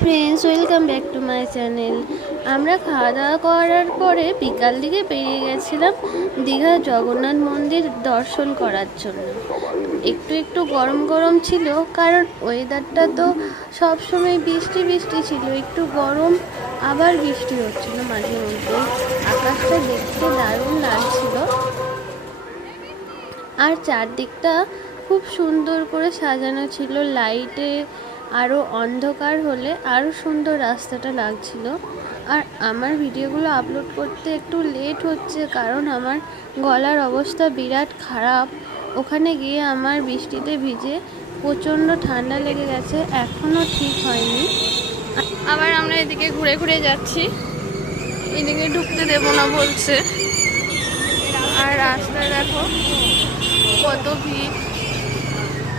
Friends, welcome back to my channel. আমরা খাওয়া দাওয়া করার পরে বিকাল দিকে বেরিয়ে গেছিলাম দীঘা জগন্নাথ মন্দির দর্শন করার জন্য। একটু একটু গরম গরম ছিল, কারণ ওয়েদারটা তো সবসময় বৃষ্টি বৃষ্টি ছিল। একটু গরম আবার বৃষ্টি হচ্ছিল মাঝে মধ্যে। আকাশটা দেখতে দারুণ লাগছিল, আর চারদিকটা খুব সুন্দর করে সাজানো ছিল লাইটে। আরও অন্ধকার হলে আরও সুন্দর রাস্তাটা লাগছিল। আর আমার ভিডিওগুলো আপলোড করতে একটু লেট হচ্ছে, কারণ আমার গলার অবস্থা বিরাট খারাপ। ওখানে গিয়ে আমার বৃষ্টিতে ভিজে প্রচণ্ড ঠান্ডা লেগে গেছে, এখনও ঠিক হয়নি। আবার আমরা এদিকে ঘুরে ঘুরে যাচ্ছি, এদিকে ঢুকতে দেব না বলছে। আর রাস্তায় দেখো কত ভিড়,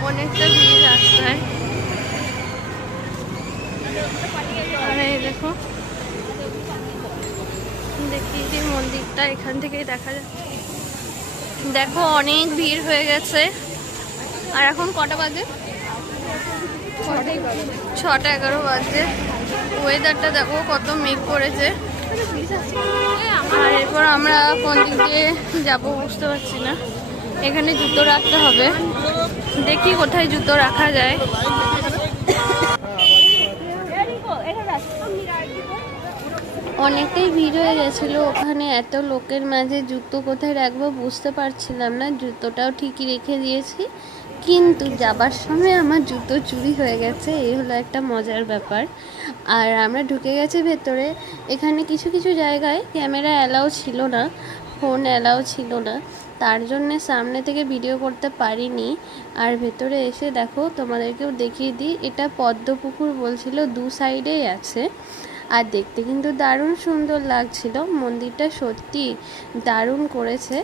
অনেকটা ভিড় রাস্তায়। আর এই দেখো, দেখিয়ে দিই মন্দিরটা, এখান থেকেই দেখা যাচ্ছে। দেখো অনেক ভিড় হয়ে গেছে। আর এখন কটা বাজে? 6:11 বাজে। ওয়েদারটা দেখো কত মেঘ করেছে। আর এরপর আমরা কোন দিক দিয়ে যাবো বুঝতে পারছি না। এখানে জুতো রাখতে হবে, দেখি কোথায় জুতো রাখা যায়। অনেকটাই ভিড় হয়ে গেছিলো ওখানে। এত লোকের মাঝে জুতো কোথায় রাখবো বুঝতে পারছিলাম না। জুতোটাও ঠিকই রেখে দিয়েছি, কিন্তু যাবার সময় আমার জুতো চুরি হয়ে গেছে। এই হলো একটা মজার ব্যাপার। আর আমরা ঢুকে গেছি ভেতরে। এখানে কিছু কিছু জায়গায় ক্যামেরা অ্যালাউ ছিল না, ফোন অ্যালাউ ছিল না, তার জন্যে সামনে থেকে ভিডিও করতে পারিনি। আর ভেতরে এসে দেখো, তোমাদেরকেও দেখিয়ে দিই, এটা পদ্মপুকুর বলছিল, দু সাইডেই আছে। আর দেখতে কিন্তু দারুণ সুন্দর লাগছিল। মন্দিরটা সত্যি দারুণ করেছে।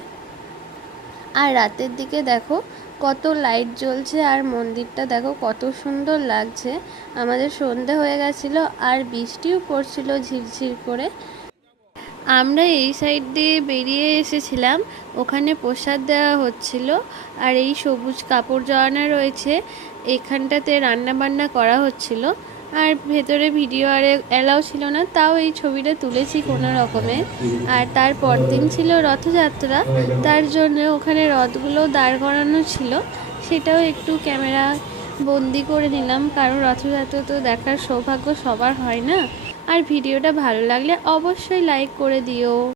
আর রাতের দিকে দেখো কত লাইট জ্বলছে, আর মন্দিরটা দেখো কত সুন্দর লাগছে। আমাদের সন্ধে হয়ে গেছিলো, আর বৃষ্টিও পড়ছিল ঝিরঝির করে। আমরা এই সাইড দিয়ে বেরিয়ে এসেছিলাম, ওখানে প্রসাদ দেওয়া হচ্ছিল। আর এই সবুজ কাপড় জড়ানো রয়েছে, এখানটাতে রান্না বান্না করা হচ্ছিল। আর ভেতরে ভিডিও আর অ্যালাউ ছিল না, তাও এই ছবিটা তুলেছি কোনো রকমে। আর তার পরদিন ছিল রথযাত্রা, তার জন্য ওখানে রথগুলো দাঁড় করানো ছিল, সেটাও একটু ক্যামেরা বন্দি করে নিলাম, কারণ রথযাত্রা তো দেখার সৌভাগ্য সবার হয় না। আর ভিডিওটা ভালো লাগলে অবশ্যই লাইক করে দিও।